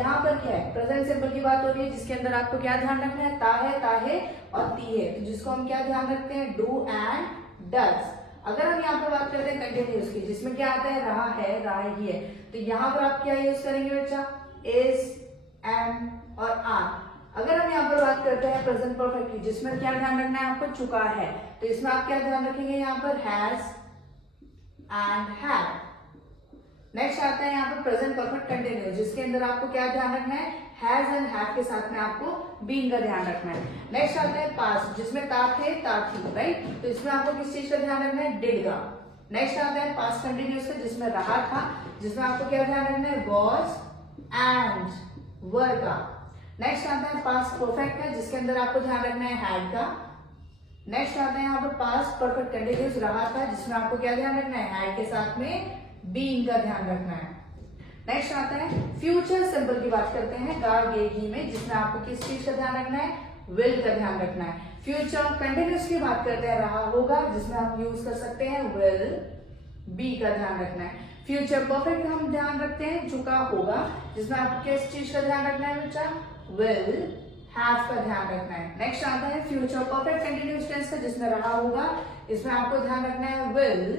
यहाँ पर क्या है, प्रेजेंट सिंपल की बात हो रही है, जिसके अंदर आपको क्या ध्यान रखना है, ताहे और ती है, तो जिसको हम क्या ध्यान रखते हैं, डू एंड डज। अगर हम यहाँ पर बात करते हैं कंटिन्यूस की, जिसमें क्या आता है, रहा है, ही है, तो यहाँ पर आप क्या यूज करेंगे बच्चा, इज, एम और आर। अगर हम यहाँ पर बात करते हैं प्रेजेंट परफेक्ट की, जिसमें क्या ध्यान रखना है आपको, चुका है, तो इसमें आप क्या ध्यान रखेंगे, यहाँ पर हैज एंड हैव। नेक्स्ट आता है यहाँ पर प्रेजेंट परफेक्ट कंटिन्यूस, जिसके अंदर आपको क्या ध्यान रखना है, हैज एंड हैव के साथ में आपको बीइंग का ध्यान रखना है। नेक्स्ट आता है पास्ट, जिसमें ता थे, ता थी, राइट, तो इसमें आपको किस चीज का ध्यान रखना है, डिड का। नेक्स्ट आता है पास्ट कंटिन्यूस का, जिसमें रहा था, जिसमें आपको क्या ध्यान रखना है, वॉज एंड वर का। नेक्स्ट आता है पास्ट परफेक्ट का, जिसके अंदर आपको ध्यान रखना है, हैड का। नेक्स्ट आता है यहाँ पर पास्ट परफेक्ट कंटिन्यूस, रहा था, जिसमें आपको क्या ध्यान रखना है, हैड के साथ में बीइंग का ध्यान रखना है। नेक्स्ट आता है फ्यूचर सिंपल की बात करते हैं, गा गे गी में, जिसमें आपको किस चीज का ध्यान रखना है, विल का ध्यान रखना है। फ्यूचर कंटिन्यूस की बात करते हैं, रहा होगा, जिसमें आप यूज कर सकते हैं विल, बी का ध्यान रखना है। फ्यूचर परफेक्ट हम ध्यान रखते हैं, चुका होगा, जिसमें आपको किस चीज का ध्यान रखना है बच्चा, विल हैव का ध्यान रखना है। नेक्स्ट आता है फ्यूचर परफेक्ट कंटिन्यूस टेंस का, जिसमें रहा होगा, इसमें आपको ध्यान रखना है विल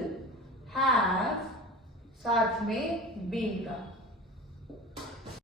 हैव साथ में बीइंग का।